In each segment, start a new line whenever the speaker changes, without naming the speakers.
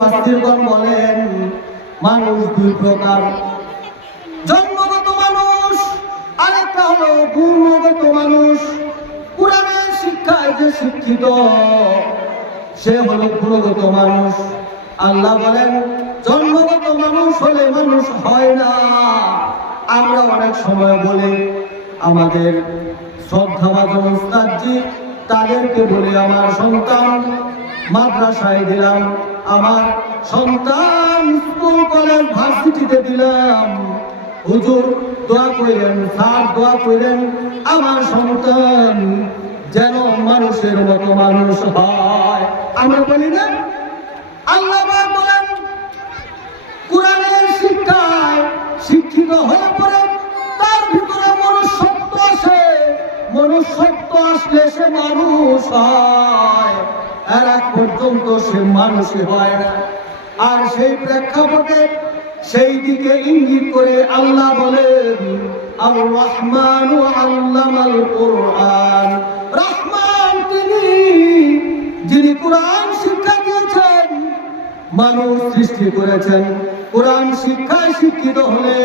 শাস্ত্রীগণ বলেন, মানুষ দুই প্রকার। জন্মগত মানুষ, আরেকটা হলো গুণগত মানুষ। কোরআনের শিক্ষায় যে শিক্ষিত, সে হলো গুণগত মানুষ। আল্লাহ বলেন, জন্মগত মানুষ হলে মানুষ হয় না। আমরা অনেক সময় বলি, আমাদের শ্রদ্ধাভাজন উস্তাদজি তাদেরকে বলি, আমার সন্তান, মাদ্রাসায় দিলাম। আমার সন্তান স্কুল, কলেজ, ভার্সিটিতে দিলাম। হুজুর, দোয়া কইলেন স্যার, দোয়া কইলেন আমার সন্তান যেন মানুষের মতো মানুষ হয়। আমরা বলি না? আল্লাহ বলেন, কোরআনের শিক্ষায় শিক্ষিত হয়ে পড়ে, তার ভিতরে মনুষ্যত্ব আসে। মনুষ্যত্ব আসলে সে মানুষ হয়। আর এক পর্যন্ত সে মানুষই হয় না। আর সেই প্রেক্ষাপটে সেই দিকে ইঙ্গিত করে আল্লাহ বলেন আর রহমান আল্লামাল কোরআন। রহমান তিনি, যিনি কোরআন শিক্ষা দিয়েছেন, মানুষ সৃষ্টি করেছেন। কোরআন শিক্ষায় শিক্ষিত হলে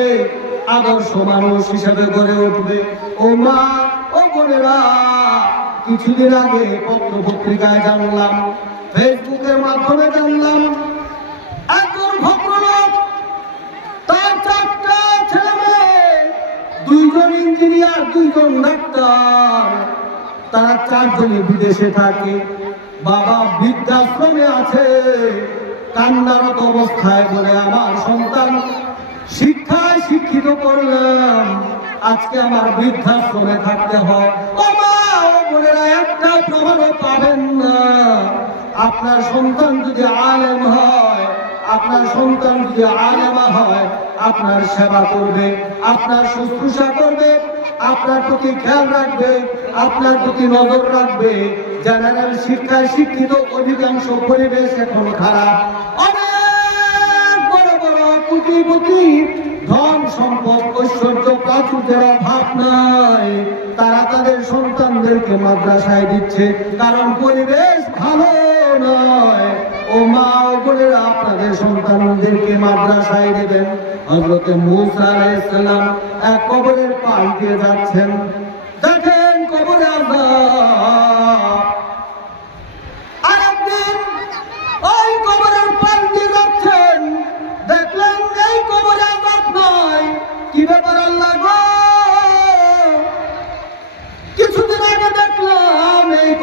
আদর্শ মানুষ হিসেবে গড়ে উঠবে। ও মা, ও বোনেরা কিছুদিন আগে পত্র পত্রিকায় জানলাম, ফেসবুকের মাধ্যমে জানলাম তার চারটা দুইজন ইঞ্জিনিয়ার, দুইজন তারা চারজনই বিদেশে থাকে, বাবা বৃদ্ধাশ্রমে আছে। অবস্থায় বলে, আমার শিক্ষায় শিক্ষিত করলাম আজকে আমার বৃদ্ধাশ্রমে থাকতে হয়। বোনেরা একটা প্রমাণও পাবেন না। আপনার সন্তান যদি আলেম হয়, আপনার সন্তান যদি আলেমা হয়, আপনার সেবা করবে, আপনার শুশ্রূষা করবে, আপনার প্রতি খেয়াল রাখবে, আপনার প্রতি নজর রাখবে। জেনারেল শিক্ষায় শিক্ষিত অধিকাংশ পরিবেশ এখন খারাপ। অনেক বড় বড় কোটিপতি ধন সম্পদ, ঐশ্বর্য, প্রাচুর্যের অভাব নাই। তারা তাদের সন্তানদেরকে মাদ্রাসায় দিচ্ছে। কারণ পরিবেশ ভালো নয়। ও মা ও বোনেরা আপনাদের সন্তানদেরকে মাদ্রাসায় দেবেন। হজরতে মুসা আলাইসালাম এক কবরের পাশ দিয়ে যাচ্ছেন। দেখেন কবরে আজাব।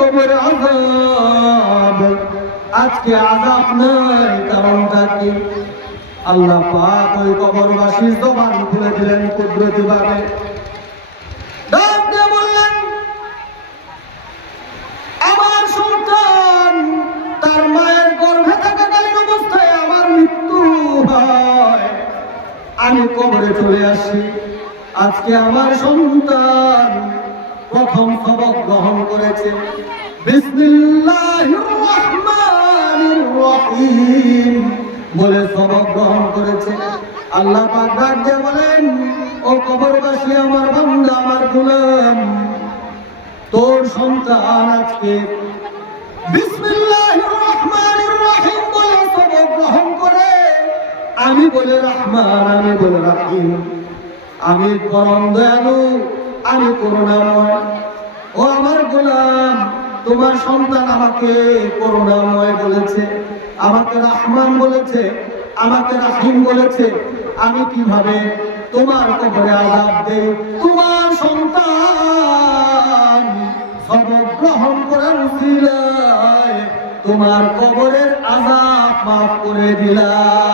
কবরে আজাব আজকে আজাব নাই, কারণটা কি? আল্লাহ পাক ওই কবরবাসীর জবান খুলে দিলেন কুদরতি ভাবে। আমি কবরে চলে আসি। আজকে আমার সন্তান প্রথম সবক গ্রহণ করেছে। বলে সবক গ্রহণ করেছে। আল্লাহ দিয়ে বলেন, ও কবরবাসী, আমার বান্দা, আমার গুলাম, তোর সন্তান আজকে আমি বলে রহমান, আমি বলে রাহিম। আমি পরম দয়ালু আমি করুণাময় ও আমার গোলাম, তোমার সন্তান আমাকে করুণাময় বলেছে, আমাকে রহমান বলেছে, আমাকে রাহিম বলেছে। আমি কীভাবে তোমার কবরে আজাব দেই? তোমার সন্তান সবক গ্রহণ করার তোমার কবরের আজাব মাফ করে দিলাম।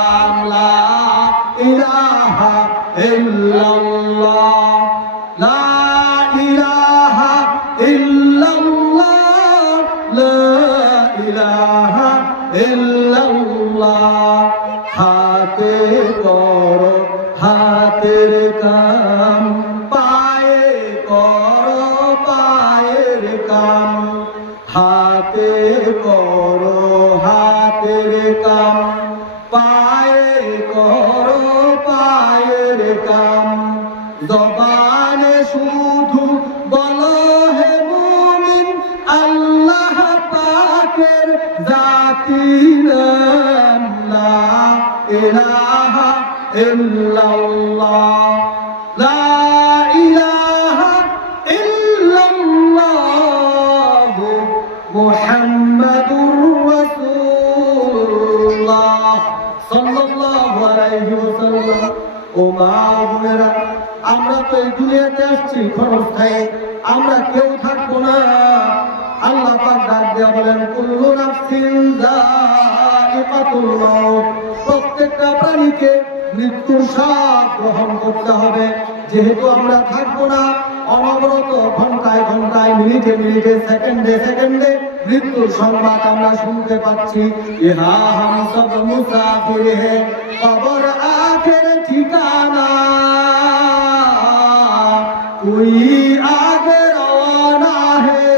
হাতে করো, হাতের কাম। পায়ে করো, পায়ের কাম। জবানে শুধু বলো, হে মুমিন, আল্লাহ পাকের জাতি ইলাহা ইল্লাল্লাহ। আমরা তো এই দুনিয়াতে আসছি ক্ষণস্থায়ী আমরা কেউ থাকব না। আল্লাহ ডাক দিয়া বলেন প্রত্যেকটা প্রাণীকে মৃত্যুর স্বাদ গ্রহণ করতে হবে। যেহেতু আমরা থাকব না, অনবরত ঘন্টায় ঘন্টায়, মিনিটে মিনিটে, সেকেন্ডে সেকেন্ডে মৃত্যুর সংবাদ আমরা শুনতে পাচ্ছি। ইহা হাম সব মুসাফির হে, কবর শখের ঠিকানা। তুই আগে রওনা হে।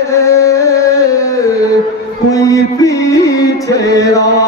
তুই পিছে রওনা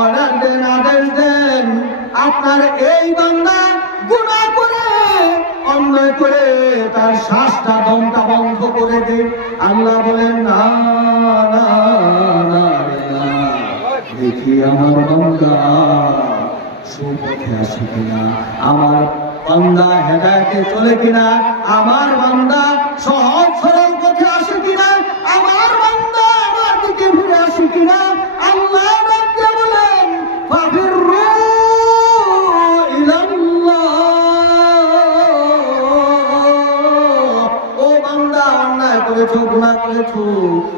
অর্ডার দেন আদেশ দেন, আপনার এই বান্দা গুনাহ করে, অন্যায় করে তার শ্বাসটা দমটা বন্ধ করে দে আল্লাহ বলেন, না দেখি আমার বান্দা সুপথে আসে কিনা? আমার বান্দা হেদায়তে চলে কিনা? আমার বান্দা সহজ সরল পথে আসে কিনা? আমার বান্দা আমার দিকে ফিরে আসে কিনা?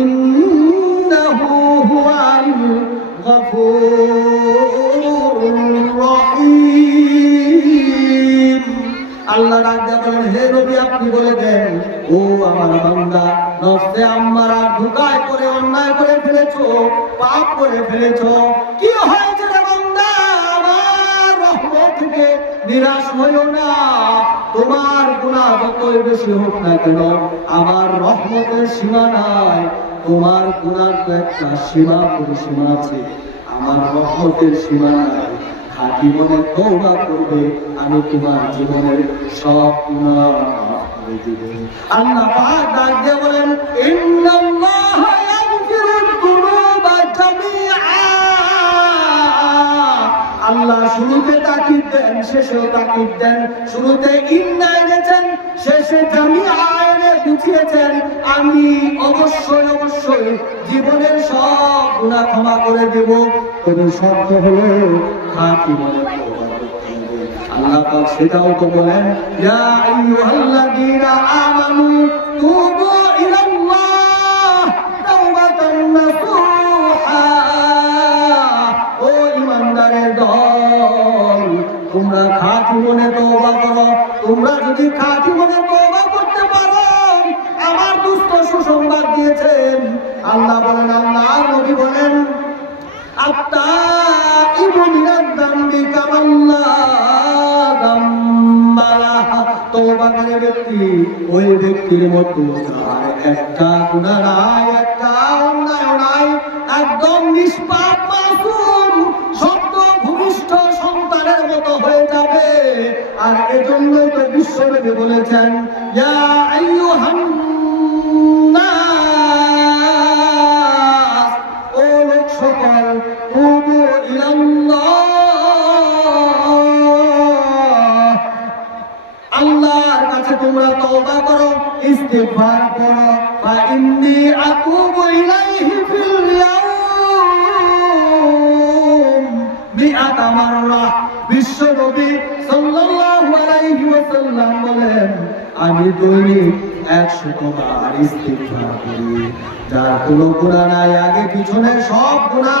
ইন্নাহু হুয়াল গফুরুর রহিম আল্লাহ ডাক দিয়া বলেন, হে নবী, আপনি বলে দেন, ও আমার বান্দা, নফসে আম্মারা ঢুকায় করে অন্যায় করে ফেলেছো, পাপ করে ফেলেছো। কি হয়েছে রে বান্দা? আমার রহমত থেকে নিরাশ হইও না। তোমার গুনাহ যতই বেশি হোক না কেন, আমার রহমতের সীমা নাই। তোমার গুনার তো একটা সীমা, পরিসীমা আছে। আমার রহমতের সীমা নাই। খাঁটি মনে করবে, আমি তোমার জীবনের সব দিব। আল্লাহ বলেন শুরুতে তাকিদ দেন, শেষেও তাকিদ দেন। শুরুতে ইন্না এনেছেন, শেষে জামি আয়নে বুঝিয়েছেন আমি অবশ্যই অবশ্যই জীবনের সব গুণা ক্ষমা করে দেব। তবে শব্দ হলো খাঁটি মনে। আল্লাহ পাক সেটাও তো বলেন, ইয়া আইয়ুহাল্লাযীনা আমানু তুবু ব্যক্তির মতো যার একটা গুনাহ নাই একটা অন্যায় নাই একদম নিষ্পাপ মাসুম সদ্য ভূমিষ্ঠ সন্তানের মতো হয়ে যাবে। আর এজন্য তো বিশ্বনবী বলেছেন, ইয়া আইয়ুহান আল্লাহর কাছে তোমরা তওবা করো। ইস্তিগফার করো ফা ইন্নী আতুবু ইলাইহি ফিল ইয়াউম। বিশ্ব নবী সাল্লাল্লাহু আলাইহি ওয়াসাল্লাম বলেন, আমি দৈনিক একশত বার ইস্তিগফার করি। যার কোনো গুনাহ নাই, আগে পিছনে সব গুনাহ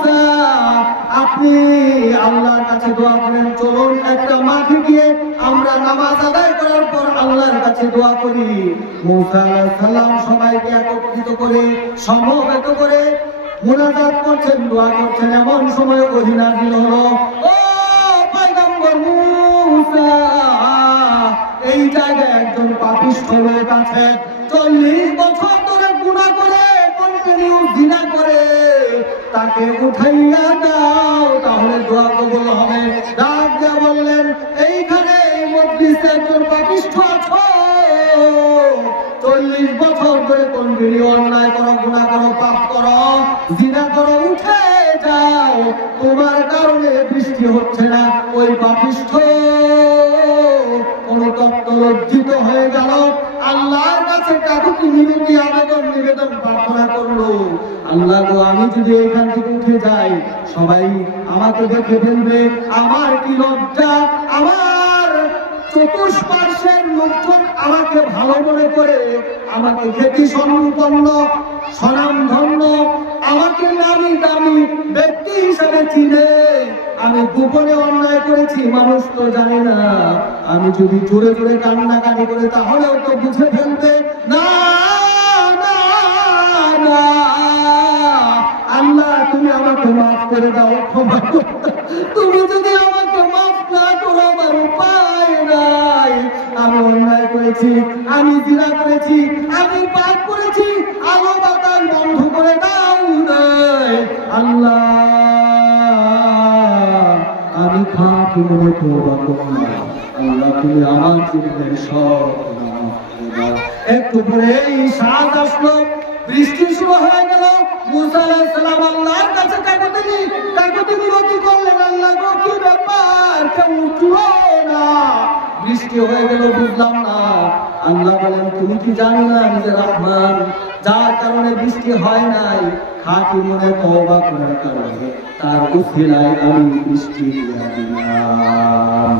মুসা আপনি আল্লাহর কাছে দোয়া করেন, চলুন একটা মাঠে গিয়ে আমরা নামাজ আদায় করার পর আল্লাহর কাছে দোয়া করি। মুসা সালাম সবাইকে একত্রিত করে, সমবেত করে মুনাজাত করছেন, দোয়া করছেন। এমন সময় অধীনাধীন হলো, ও পয়গম্বর মুসা, এই জায়গায় একজন পাপিষ্ঠ লোক আছে চল্লিশ তাকে উঠাইয়া দাও, তাহলে দোয়া কবুল হবে। দিয়া বললেন, এইখানে এই মজলিসে একজন পাপিষ্ঠ আছো। চল্লিশ বছর ধরে কন্টিনিউ অন্যায় করো গুণা করো, পাপ করো, জিনা করো, উঠে যাও। তোমার কারণে বৃষ্টি হচ্ছে না, ওই পাপিষ্ঠ আল্লাহ গো আমি যদি এখান থেকে উঠে যাই সবাই আমাকে দেখে ফেলবে আমার কি লজ্জা? আমার আমাকে নামি দামি ব্যক্তি হিসেবে আমি গোপনে অন্যায় করেছি মানুষ তো জানে না। আমি যদি জোরে জোরে কান্নাকাটি করে তাহলেও তো বুঝে ফেলবে। না, করে দাও ক্ষমা তুমি যদি আমাকে মাফ না করো, আমার উপায় নাই। আমি অন্যায় করেছি, আমি জিনা করেছি, আমি পাপ করেছি, আলো বাতাস বন্ধ করে দাও নাই। আল্লাহ, আমি খাঁটি মনে করব আল্লাহ, তুমি আমার জীবনের সব একটু পরে এই সাজ আসলো, বৃষ্টি শুরু হয়ে গেল। মুসা আলাইহিস সালাম আল্লাহর বৃষ্টি হয়ে গেল বুঝলাম না। আল্লাহ বলেন, তুমি কি জানো না নিজের রহমান? যার কারণে বৃষ্টি হয় নাই। খাঁটি মনে তওবা করার কারণে তার উসিলায় আমি বৃষ্টি দিয়া দিলাম।